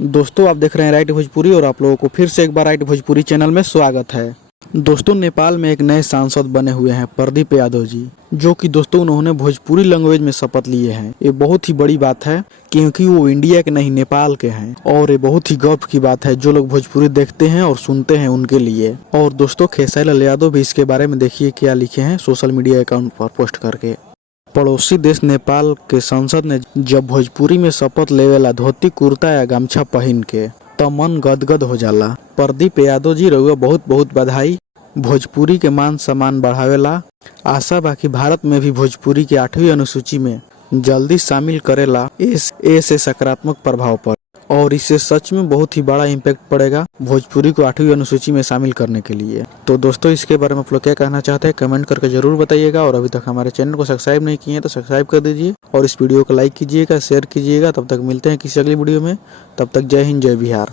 दोस्तों आप देख रहे हैं राइट भोजपुरी और आप लोगों को फिर से एक बार राइट भोजपुरी चैनल में स्वागत है। दोस्तों नेपाल में एक नए सांसद बने हुए हैं प्रदीप यादव जी, जो कि दोस्तों उन्होंने भोजपुरी लैंग्वेज में शपथ लिए हैं। ये बहुत ही बड़ी बात है क्योंकि वो इंडिया के नहीं नेपाल के हैं और ये बहुत ही गर्व की बात है जो लोग भोजपुरी देखते हैं और सुनते हैं उनके लिए। और दोस्तों खेसारी लाल यादव भी इसके बारे में देखिए क्या लिखे हैं सोशल मीडिया अकाउंट पर पोस्ट करके। पड़ोसी देश नेपाल के संसद ने जब भोजपुरी में शपथ लेवेला धोती कुर्ता या गमछा पहन के त मन गदगद हो जाला। प्रदीप यादव जी रउआ बहुत बहुत बधाई। भोजपुरी के मान सम्मान बढ़ावेला। आशा बा कि भारत में भी भोजपुरी के 8वीं अनुसूची में जल्दी शामिल करेला से सकारात्मक प्रभाव पर, और इससे सच में बहुत ही बड़ा इम्पैक्ट पड़ेगा भोजपुरी को 8वीं अनुसूची में शामिल करने के लिए। तो दोस्तों इसके बारे में आप लोग क्या कहना चाहते हैं कमेंट करके जरूर बताइएगा। और अभी तक हमारे चैनल को सब्सक्राइब नहीं किए हैं तो सब्सक्राइब कर दीजिए और इस वीडियो को लाइक कीजिएगा, शेयर कीजिएगा। तब तक मिलते हैं किसी अगली वीडियो में। तब तक जय हिंद जय बिहार।